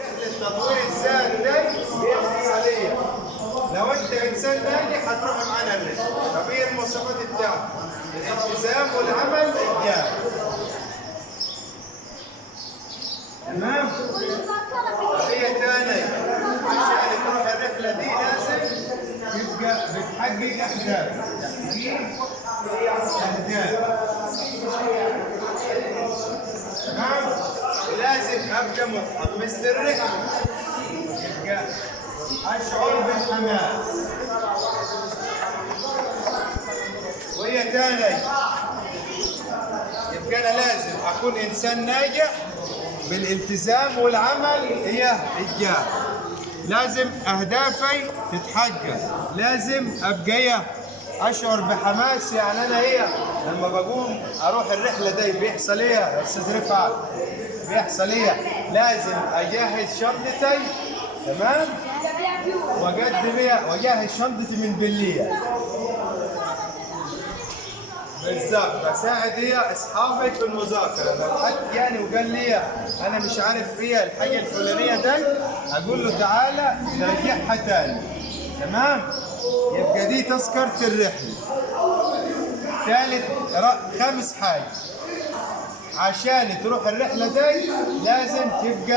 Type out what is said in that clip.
التطوير الذاتي بيحكي عليها. لو انت انسان ناجح هتروح معانا الرحله. طب ايه المواصفات بتاعته؟ الالتزام والعمل الجاد. تمام؟ هي تاني عشان تروح الرحله دي لازم تبقى بتحقق اهداف. تمام؟ ولازم ابدا متحمس للرحله. يبقى اشعر بالحماس. وهي تاني يبقى انا لازم اكون انسان ناجح بالالتزام والعمل هي الجاد. لازم اهدافي تتحقق. لازم ابقى اشعر بحماس. يعني انا لما بقوم اروح الرحله دي بيحصل ايه يا استاذ رفعت؟ بيحصل ايه؟ لازم اجهز شنطتي. تمام؟ واجهز شنطتي من بالليل. بالظبط. بساعد اصحابي في المذاكره. لو حد وقال لي انا مش عارف الحاجه الفلانيه دي، اقول له تعالى نرجعها تاني. تمام؟ يبقى دي تذكره الرحله. خامس حاجه عشان تروح الرحله دي لازم تبقى